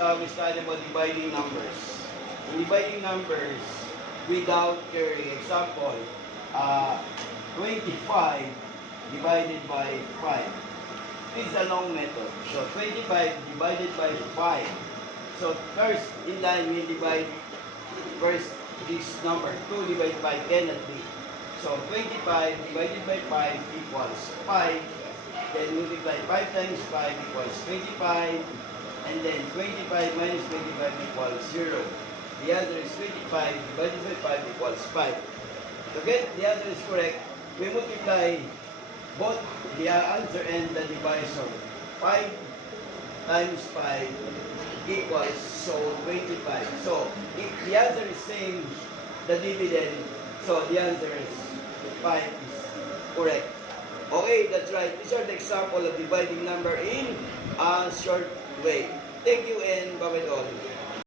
we study about dividing numbers. In dividing numbers, without carrying, example, 25 divided by 5. This is a long method. So 25 divided by 5. So first, in line, we divide first this number. 2 divided by cannot be. So 25 divided by 5 equals 5. Then multiply 5 times 5 equals 25. And then 25 minus 25 equals 0. The answer is 25 divided by 5 equals 5. To get the answer is correct, we multiply both the answer and the divisor. 5 times 5 equals, so 25. So if the answer is same, the dividend, so the answer is 5 is correct. Okay, that's right. These are the example of dividing number in a short way. Thank you and bye-bye all.